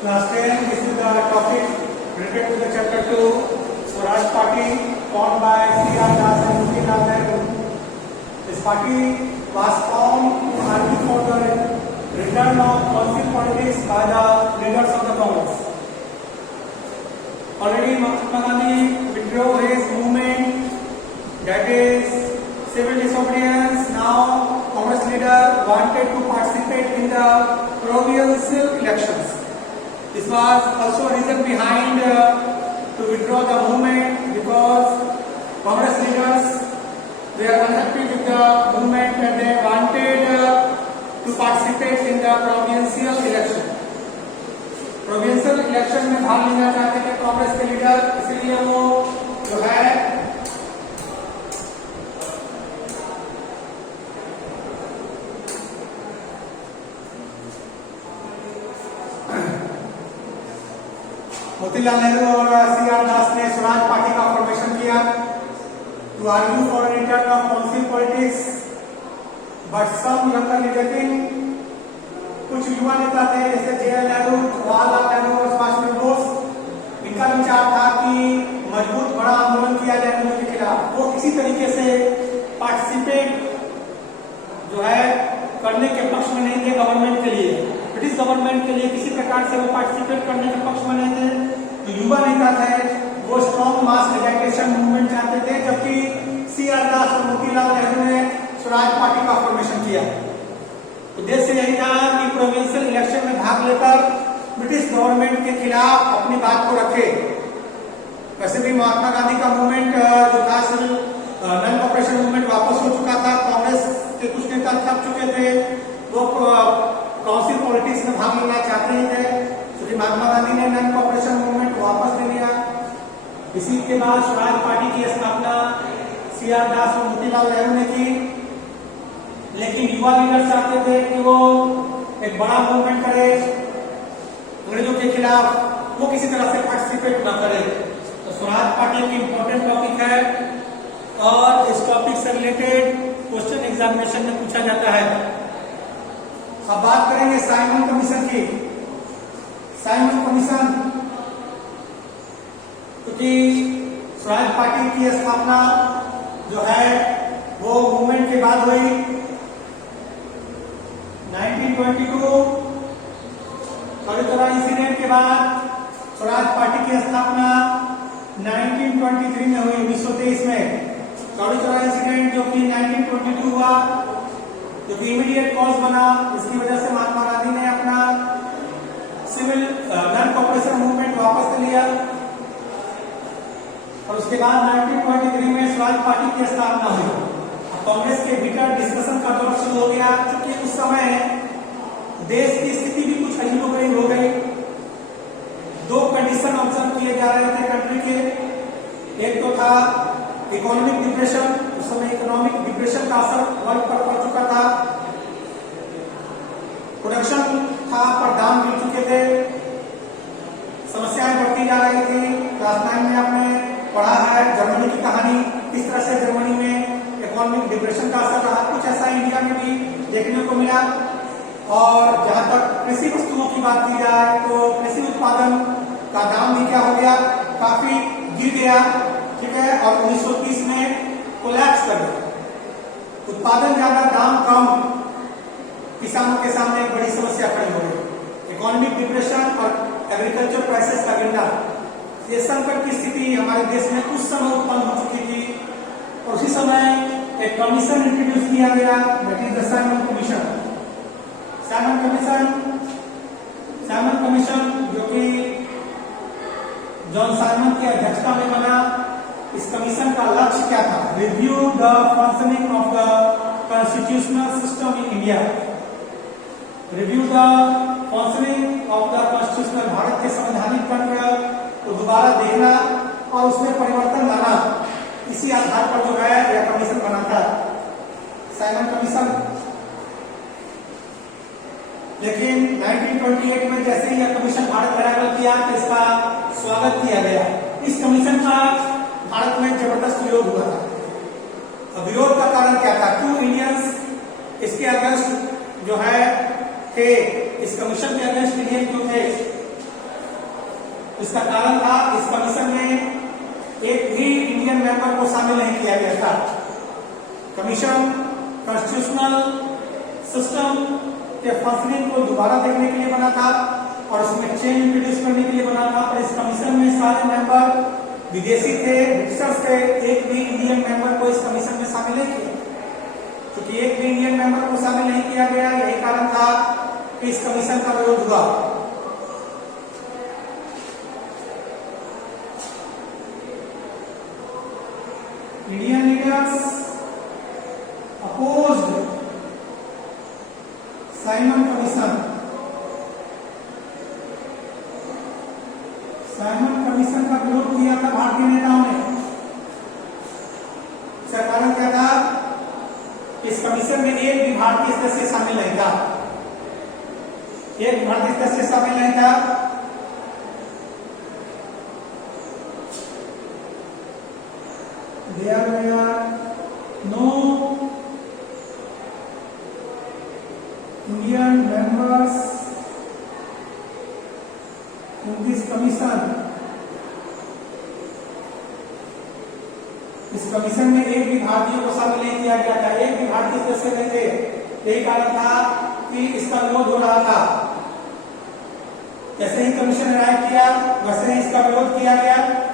Class 10, this is the topic related to the chapter 2, Swaraj Party, formed by C.R. Das and Motilal Nehru. This party was formed to argue for the return of conflict politics by the leaders of the Congress. Already Mahatma Gandhi withdrew his movement, that is civil disobedience. Now Congress leader wanted to participate in the provincial elections. This was also a reason behind to withdraw the movement, because Congress leaders were unhappy with the movement and they wanted to participate in the provincial election. Provincial election में भाग लेना चाहते थे कांग्रेस के leader, इसलिए वो जो है मोतीलाल नेहरू और C.R. दास ने स्वराज पार्टी का फॉर्मेशन किया to argue for return of council politics, but some younger leader, कुछ युवा नेता थे जैसे J.L. नेहरू, जवाहरलाल नेहरू और सुभाष चंद्र बोस, इनका विचार था कि मजबूत बड़ा आंदोलन किया जाए उनके खिलाफ। वो किसी तरीके से पार्टिसिपेट जो है करने के पक्ष में नहीं थे गवर्नमेंट के लिए, ब्रिटिश गवर्नमेंट के लिए किसी प्रकार से वो पार्टिसिपेट करने के पक्ष में नहीं थे। तो युवा नेता थे वो स्ट्रॉन्ग मास एजिटेशन मूवमेंट चाहते थे, जबकि C.R. दास और मोतीलाल नेहरू ने स्वराज पार्टी का फॉर्मेशन किया। उद्देश्य यही था कि प्रोविंशियल इलेक्शन में भाग लेकर ब्रिटिश गवर्नमेंट के खिलाफ अपनी बात को रखे। वैसे भी महात्मा गांधी का मूवमेंट जो था सिविल नॉन कॉर्पोरेशन मूवमेंट वापस हो चुका था, कांग्रेस के कुछ नेता थक चुके थे, वो काउंसिल पॉलिटिक्स में भाग लेना चाहते ही थे, क्योंकि महात्मा गांधी ने नॉन कॉर्पोरेशन मूवमेंट वापस ले लिया। इसी के बाद स्वराज पार्टी की स्थापना C.R. दास और मोतीलाल नेहरू ने की, लेकिन युवा लीडर चाहते थे कि वो एक बड़ा मूवमेंट करे अंग्रेजों के खिलाफ, वो किसी तरह से पार्टिसिपेट न करे। तो स्वराज पार्टी की इंपॉर्टेंट टॉपिक है और इस टॉपिक से रिलेटेड क्वेश्चन एग्जामिनेशन में पूछा जाता है। अब बात करेंगे साइमन कमीशन की। साइमन कमीशन, क्योंकि स्वराज पार्टी की स्थापना जो है वो मूवमेंट के बाद हुई। 1922 चौरी इंसिडेंट के बाद स्वराज पार्टी की स्थापना 1923 में हुई, 1923 में चौरी इंसिडेंट जो कि 1922 हुआ, जो कि इमीडिएट कॉज बना। इसकी वजह से महात्मा गांधी ने अपना सिविल नॉन कॉर्पोरेशन मूवमेंट वापस ले लिया और उसके बाद 1923 में स्वराज पार्टी की स्थापना हुई। कांग्रेस के भीतर डिस्कशन का दौर शुरू हो गया, क्योंकि उस समय देश की स्थिति भी कुछ अजीबोगरीब हो गई। दो कंडीशन ऑब्जर्व किए जा रहे थे कंट्री के। एक तो था इकोनॉमिक डिप्रेशन, उस समय इकोनॉमिक डिप्रेशन का असर वर्ल्ड पर पड़ चुका था, प्रोडक्शन था पर दाम गिर चुके थे, समस्याएं बढ़ती जा रही थी। क्लास 9 में आपने पढ़ा है जर्मनी की कहानी, किस तरह से जर्मनी में इकोनॉमिक डिप्रेशन का असर रहा। कुछ ऐसा इंडिया में भी देखने को मिला। और जहां तक कृषि वस्तुओं की बात की जाए तो कृषि उत्पादन का दाम भी क्या हो गया, काफी गिर गया, ठीक है। और 1930 में कोलैप्स कर गया, उत्पादन ज्यादा दाम कम, किसानों के सामने एक बड़ी समस्या खड़ी हो गई। इकोनॉमिक डिप्रेशन और एग्रीकल्चर प्राइसेस का गिरना, ये संकट की स्थिति हमारे देश में उस समय उत्पन्न हो चुकी थी। और उसी समय एक कमीशन इंट्रोड्यूस किया गया, that is the Simon commission. Simon commission जो कि जॉन साइमन की अध्यक्षता में बना। इस कमीशन का लक्ष्य क्या था? Review the functioning of the constitutional system in India. Review the functioning of the constitutional, Bharat के संवैधानिक तंत्र को दोबारा देखना और उसमें परिवर्तन लाना, इसी आधार पर जो है यह कमीशन बना था, साइमन कमीशन। लेकिन 1928 में जैसे ही यह कमीशन भारत में अराइवल किया तो इसका स्वागत किया गया। इस कमीशन का भारत में जबरदस्त विरोध हुआ था। विरोध का कारण क्या था? क्यों इंडियंस इसके अगेंस्ट जो है थे, इस कमीशन के अगेंस्ट इंडियन क्यों थे? इसका कारण था इस कमीशन में एक भी इंडियन मेंबर को शामिल नहीं किया गया था। कमीशन कॉन्स्टिट्यूशनल सिस्टम के फंक्शनिंग को दोबारा देखने के लिए बना था और उसमें चेंज इंट्रोड्यूस करने के लिए बना था। पर इस कमीशन में सारे मेंबर विदेशी थे, ब्रिटिशर्स थे, एक भी इंडियन मेंबर को इस कमीशन में शामिल नहीं किया। क्योंकि एक भी इंडियन मेंबर को शामिल नहीं किया गया, यही कारण था कि इस कमीशन का विरोध हुआ। Indian leaders opposed Simon commission. Simon commission का विरोध किया था भारतीय नेताओं ने। इसका कारण क्या था? इस कमीशन में एक भी भारतीय सदस्य शामिल नहीं था। एक भारतीय सदस्य शामिल नहीं था। There were no Indian members in this commission. इस कमीशन में एक भी भारतीय को शामिल नहीं किया गया था, एक भी भारतीय सदस्य नहीं थे। यही कारण था कि इसका विरोध हो रहा था। जैसे ही कमीशन ने राय किया वैसे ही इसका विरोध किया गया।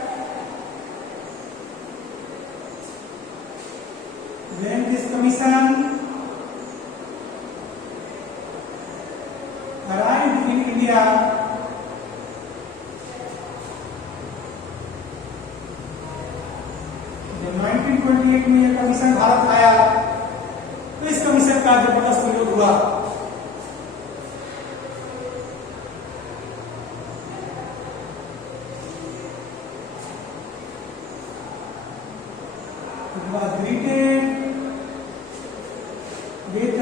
When this commission arrived in India, जब 1928 में यह कमीशन भारत आया तो इस कमीशन का जबरदस्त विरोध हुआ। greeted with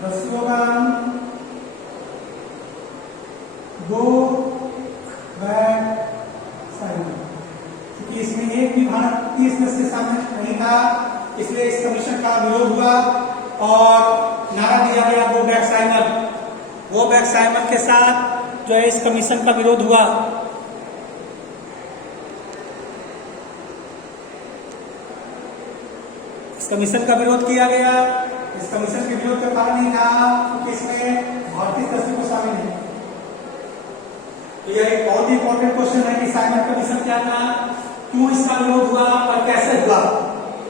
the slogan "Go back Simon"। क्योंकि इसमें एक भी भारतीय सदस्य शामिल नहीं था, इसलिए इस कमीशन का विरोध हुआ और नारा दिया गया "go back Simon". Go back Simon के साथ जो है इस कमीशन का विरोध हुआ। इस कमीशन का विरोध किया गया। इस कमीशन के विरोध का कारण नहीं था क्योंकि इसमें भारतीय सदस्यों को शामिल नहीं। तो यह एक बहुत ही इंपॉर्टेंट क्वेश्चन है कि साइमन कमीशन क्या था, क्यों इसका विरोध हुआ और कैसे हुआ।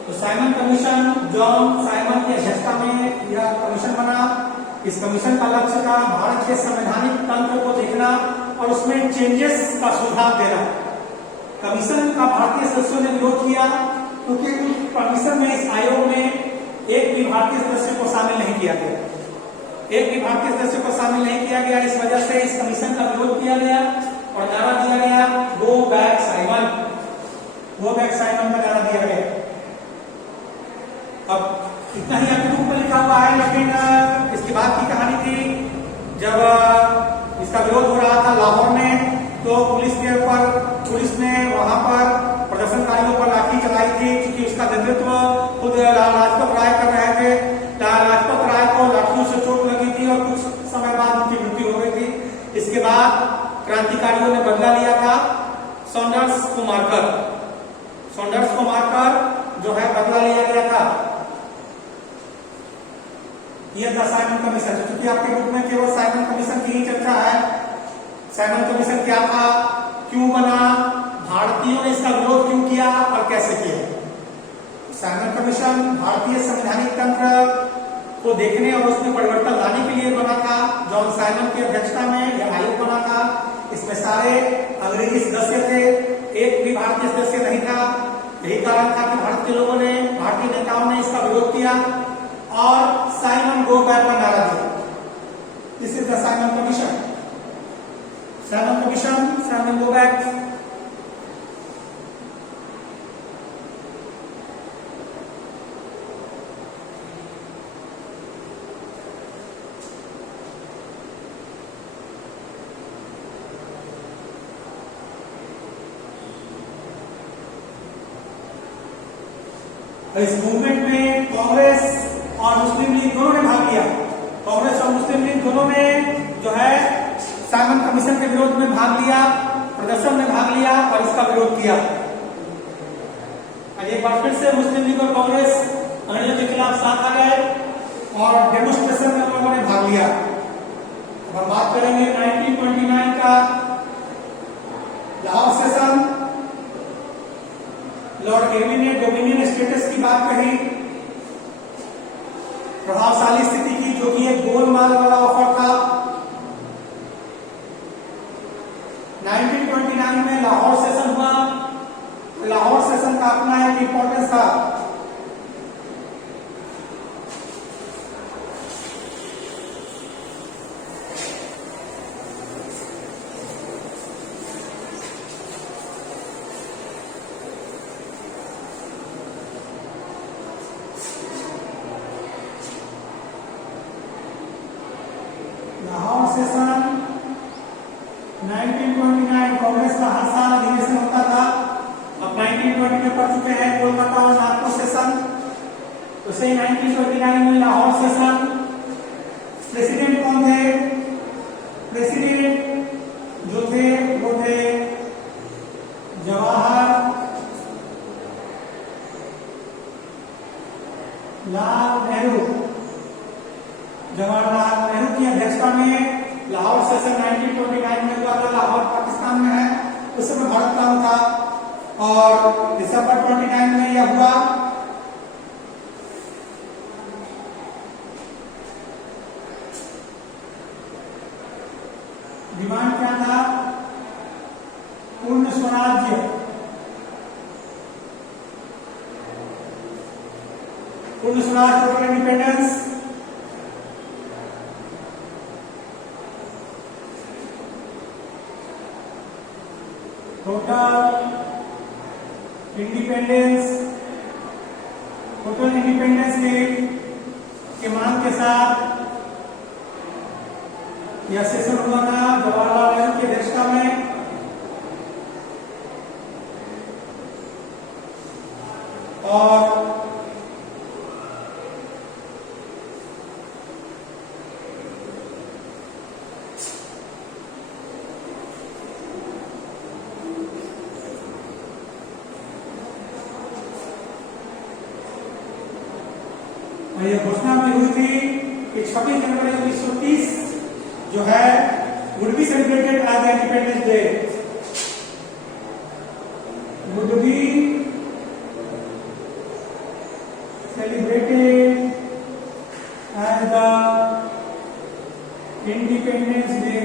तो साइमन कमीशन जॉन साइमन की अध्यक्षता में यह कमीशन बना। इस कमीशन का लक्ष्य था भारत के संवैधानिक तंत्र को देखना और उसमें चेंजेस का सुझाव देना। कमीशन का भारतीय सदस्यों ने विरोध किया क्योंकि कमीशन में इस आयोग में एक भी भारतीय सदस्य को शामिल नहीं किया गया। एक भी भारतीय सदस्य को शामिल नहीं किया गया, इस वजह से इस कमीशन का विरोध किया गया और नारा दिया गया "go back Simon". Go back Simon का नारा दिया गया। अब इतना ही आपके बुक में लिखा हुआ है, लेकिन इसके बाद की कहानी थी जब इसका विरोध हो रहा था लाहौर में, तो पुलिस ने वहां पर प्रदर्शनकारियों पर लाठी चलाई थी क्योंकि उसका नेतृत्व खुद लाजपत राय कर रहे थे। लाजपत राय को लाठियों से चोट लगी थी और कुछ समय बाद उनकी मृत्यु हो गई थी। इसके बाद क्रांतिकारियों ने बदला लिया था सॉन्डर्स को मारकर जो है बदला लिया गया था। यह था साइमन कमीशन। क्योंकि आपके बुक में केवल साइमन कमीशन की ही चर्चा है। साइमन कमीशन क्या था, क्यों बना, भारतीयों ने इसका विरोध क्यों किया और कैसे किया। साइमन कमीशन भारतीय संवैधानिक तंत्र को देखने और उसमें परिवर्तन लाने के लिए बना था। जॉन साइमन की अध्यक्षता में यह आयोग बना था। इसमें सारे अंग्रेजी सदस्य थे, एक भी भारतीय सदस्य नहीं था। यही कारण था कि भारत के लोगों ने, भारतीय नेताओं ने इसका विरोध किया और साइमन गो बैक का नारा दिया। This is the Simon commission. Simon go back. इस मूवमेंट में कांग्रेस और मुस्लिम लीग दोनों ने भाग लिया। कांग्रेस और मुस्लिम लीग दोनों ने जो है साइमन कमीशन के विरोध में भाग लिया। इसका विरोध किया। एक बार फिर से मुस्लिम लीग और कांग्रेस अंग्रेजों के खिलाफ साथ आ गए और डेमोस्ट्रेशन में लोगों ने भाग लिया। अब बात करेंगे 1929 का लाहौर सेशन। लॉर्ड इरविन ने डोमिनियन स्टेटस की बात कही, प्रभावशाली स्थिति की, जो कि एक गोलमाल वाला ऑफर था। 1929 में लाहौर सेशन हुआ। लाहौर सेशन का अपना एक इंपॉर्टेंस था। लाहौर सेशन 1929 कांग्रेस का हर साल अधिवेशन होता था। अब 1920 में पढ़ चुके हैं कोलकाता और नागपुर सेशन, तो से 1929 में लाहौर सेशन। प्रेसिडेंट कौन थे? प्रेसिडेंट जो थे वो थे जवाहरलाल नेहरू। जवाहरलाल नेहरू की अध्यक्षता में लाहौर सेशन 1929 में हुआ था। लाहौर पाकिस्तान में है, उस समय भारत का था और दिसंबर 29 में यह हुआ। डिमांड क्या था? पूर्ण स्वराज्य। पूर्ण Swaraj, total independence. Total independence के मांग के साथ यह सेशन हुआ था जवाहरलाल नेहरू की अध्यक्षता में। और यह घोषणा भी हुई थी कि 26 जनवरी 1930 जो है would be celebrated as Independence Day. Would be celebrated as the Independence Day.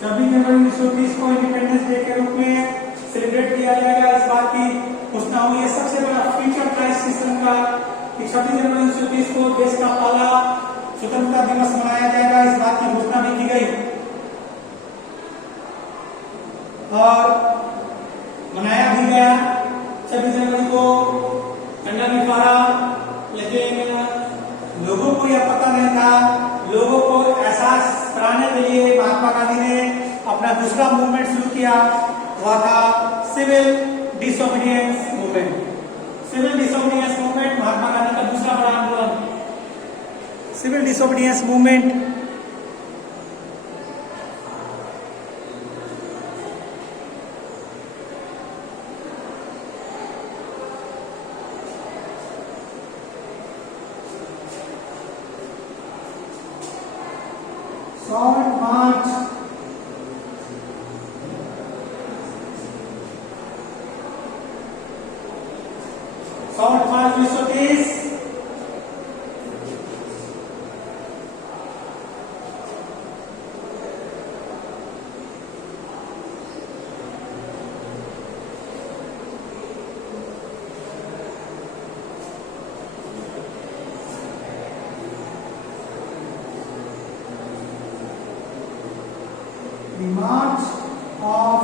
26 जनवरी 1930 को इंडिपेंडेंस डे के रूप में सेलिब्रेट किया जाएगा। इस बात की घोषणा हुई है। सबसे बड़ा फीचर था इस सेशन का कि 26 जनवरी 1930 को देश का पहला स्वतंत्रता दिवस मनाया जाएगा। इस बात की घोषणा भी की गई और मनाया भी गया 26 जनवरी को। झंडा भी फहरा, लेकिन लोगों को यह पता नहीं था। लोगों को एहसास कराने के लिए महात्मा गांधी ने अपना दूसरा मूवमेंट शुरू किया, वह था civil disobedience movement. Civil disobedience movement Mahatma Gandhi का दूसरा बड़ा आंदोलन, civil disobedience movement. Short march short march 1930 the march of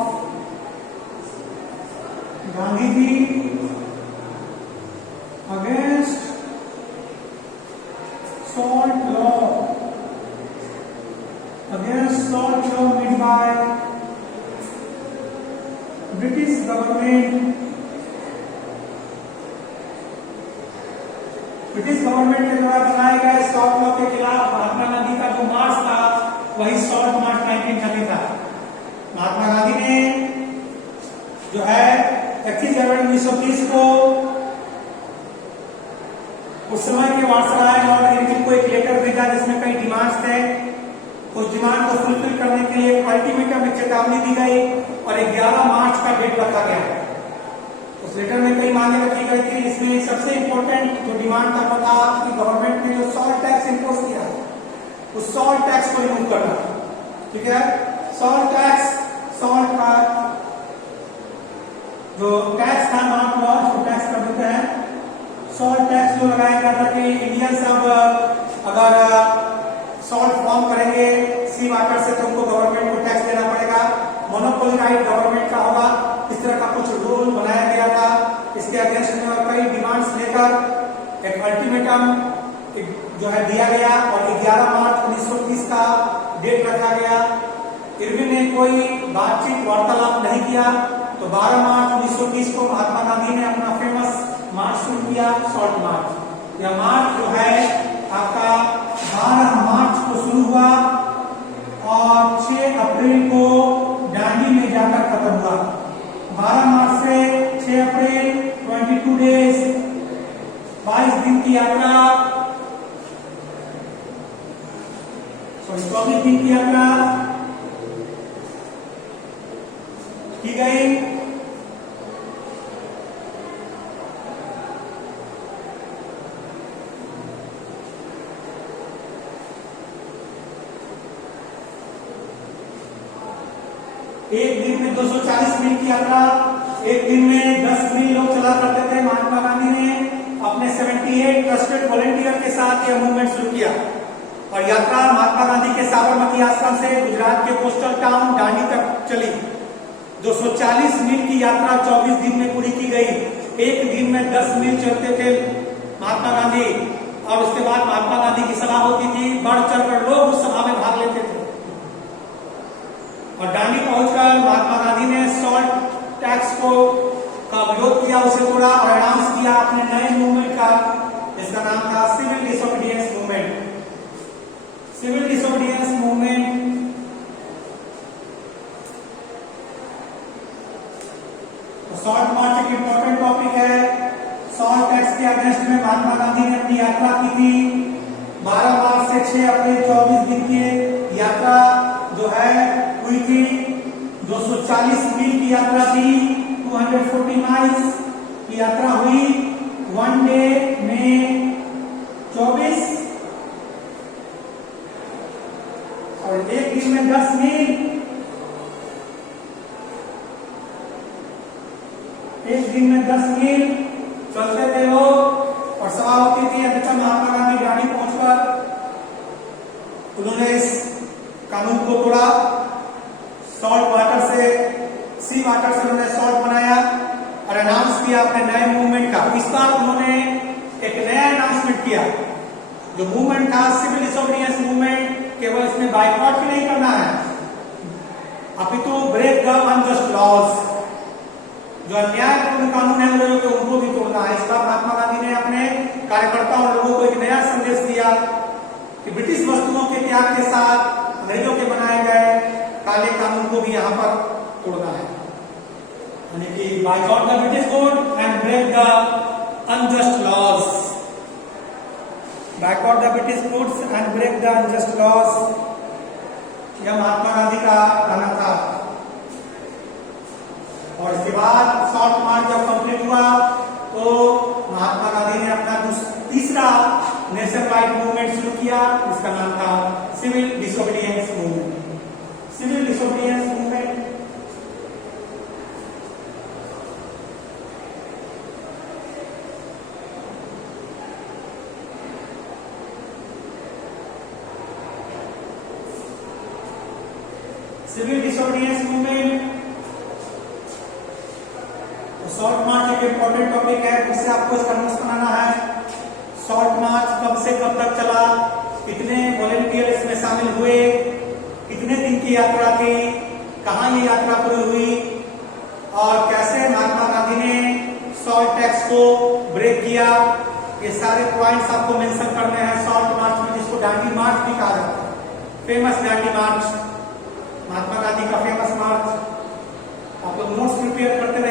Gandhiji against salt law, made by British government। British government के द्वारा बनाए गए सॉल्ट लॉ के खिलाफ महात्मा गांधी का जो मार्च था वही सॉल्ट मार्च 1930 था। महात्मा गांधी ने जो है 31 जनवरी 1930 को उस समय के वायसराय लॉर्ड इरविन को एक लेटर भेजा जिसमें कई डिमांड्स थे। उस डिमांड को फुलफिल करने के लिए एक अल्टीमेटम, एक चेतावनी दी गई और 11 मार्च का डेट रखा गया। उस लेटर में कई मांगे रखी गई थी। इसमें सबसे इंपॉर्टेंट जो डिमांड था वो था कि गवर्नमेंट ने जो सॉल्ट टैक्स इंपोज किया उस सॉल्ट टैक्स को रिमूव करना। ठीक है, सॉल्ट टैक्स, सॉल्ट का जो टैक्स था नॉट लॉस, जो टैक्स कर देते हैं, सॉल्ट टैक्स जो लगाया गया था कि इंडियन सब अगर सॉल्ट फॉर्म करेंगे सी वाटर से तो उनको गवर्नमेंट को टैक्स देना पड़ेगा, मोनोपोली राइट गवर्नमेंट का होगा। इस तरह का कुछ रूल बनाया गया था। इसके अगेंस्ट में कई डिमांड्स लेकर एक अल्टीमेटम जो है दिया गया और 11 मार्च 1930 का डेट रखा गया। इरविन ने कोई बातचीत वार्तालाप नहीं किया तो 12 मार्च 1930 को महात्मा गांधी ने अपना फेमस मार्च शुरू किया, सॉल्ट मार्च। यह मार्च जो है आपका 12 मार्च को शुरू हुआ और 6 अप्रैल को दांडी में जाकर खत्म हुआ। 12 मार्च से 6 अप्रैल 22 डेज, 22 दिन की यात्रा, 24 दिन की यात्रा की गई। एक दिन में 240 मील की यात्रा, एक दिन में 10 मील लोग चला करते थे। महात्मा गांधी ने अपने 78 ट्रस्टेड वॉलंटियर के साथ यह मूवमेंट शुरू किया और यात्रा महात्मा गांधी के साबरमती आश्रम से गुजरात के कोस्टल टाउन दांडी तक चली। 240 मील की यात्रा 24 दिन में पूरी की गई। एक दिन में 10 मील चलते थे महात्मा गांधी और उसके बाद महात्मा गांधी की सभा होती थी। बढ़ चढ़कर लोग उस सभा में भाग लेते थे और दांडी पहुंचकर महात्मा गांधी ने सॉल्ट टैक्स को का विरोध किया, उसे तोड़ा और अनाउंस किया अपने नए मूवमेंट का। इसका नाम था civil disobedience movement. Civil disobedience movement salt march एक इंपॉर्टेंट टॉपिक है। सॉल्ट टैक्स के अगेंस्ट में महात्मा गांधी ने अपनी यात्रा की थी। 12 मार्च से 6 अप्रैल 24 दिन की यात्रा जो है हुई थी। 240 मील की यात्रा थी, 240 माइल्स की यात्रा हुई। वन डे में 24 और एक दिन में 10 मील, एक दिन में 10 मील चलते थे वो और सभा होती थी। अंततः महात्मा गांधी दांडी पहुंचकर उन्होंने इस कानून को तोड़ा। सॉल्ट वाटर से, सी वाटर से उन्होंने सॉल्ट बनाया और अनाउंस किया अपने नए मूवमेंट का। इस बार उन्होंने एक नया अनाउंसमेंट किया। जो मूवमेंट था सिविल डिसोबीडियंस मूवमेंट, केवल इसमें बाइकआउट ही नहीं करना है अपितु ब्रेक द अनजस्ट लॉज, जो अन्यायपूर्ण कानून है उनको भी तोड़ना है। इस बार महात्मा गांधी ने अपने कार्यकर्ताओं और लोगों को एक नया संदेश दिया कि ब्रिटिश वस्तुओं के त्याग के साथ अंग्रेजों के बनाए गए काले कानून को भी यहाँ पर तोड़ना है, यानी कि boycott the British code and break the unjust laws. Boycott the British codes and break the unjust laws, यह महात्मा गांधी का कहना था। और इसके बाद सॉल्ट मार्च जब कंप्लीट हुआ तो महात्मा गांधी ने अपना तीसरा नेशन वाइड मूवमेंट शुरू किया, जिसका नाम था civil disobedience movement. Civil disobedience movement civil disobedience movement salt march एक इंपॉर्टेंट टॉपिक है, जिससे आपको इसका नोट्स बनाना है। सॉल्ट मार्च कब से कब तक चला, कितने वॉलंटियर इसमें शामिल हुए, कितने दिन की यात्रा थी, कहाँ ये यात्रा पूरी हुई और कैसे महात्मा गांधी ने सॉल्ट टैक्स को ब्रेक किया, ये सारे पॉइंट्स आपको मेंशन करने हैं सॉल्ट मार्च में, जिसको दांडी मार्च भी कहा जाता है। फेमस दांडी मार्च, महात्मा गांधी का फेमस मार्च। नोट्स प्रिपेयर करते